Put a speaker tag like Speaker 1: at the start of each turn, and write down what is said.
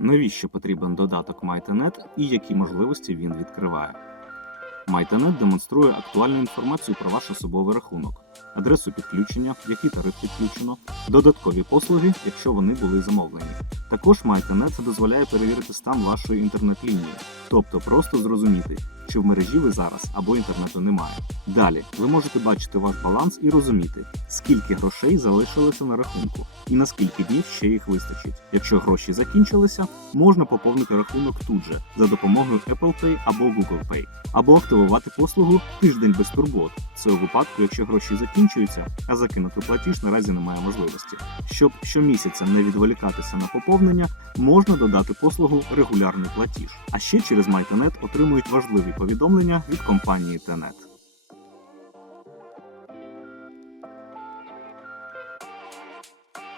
Speaker 1: Навіщо потрібен додаток MyTenet і які можливості він відкриває? MyTenet демонструє актуальну інформацію про ваш особовий рахунок, адресу підключення, який тариф підключено, додаткові послуги, якщо вони були замовлені. Також MyTenet дозволяє перевірити стан вашої інтернет-лінії, тобто просто зрозуміти, чи в мережі ви зараз або інтернету немає. Далі ви можете бачити ваш баланс і розуміти, скільки грошей залишилося на рахунку і на скільки днів ще їх вистачить. Якщо гроші закінчилися, можна поповнити рахунок тут же за допомогою Apple Pay або Google Pay, або активувати послугу тиждень без турбот. Це у випадку, якщо гроші закінчуються, а закинути платіж наразі немає можливості. Щоб щомісяця не відволікатися на поповнення, можна додати послугу регулярний платіж. А ще через MyTenet отримують важливі повідомлення від компанії Tenet.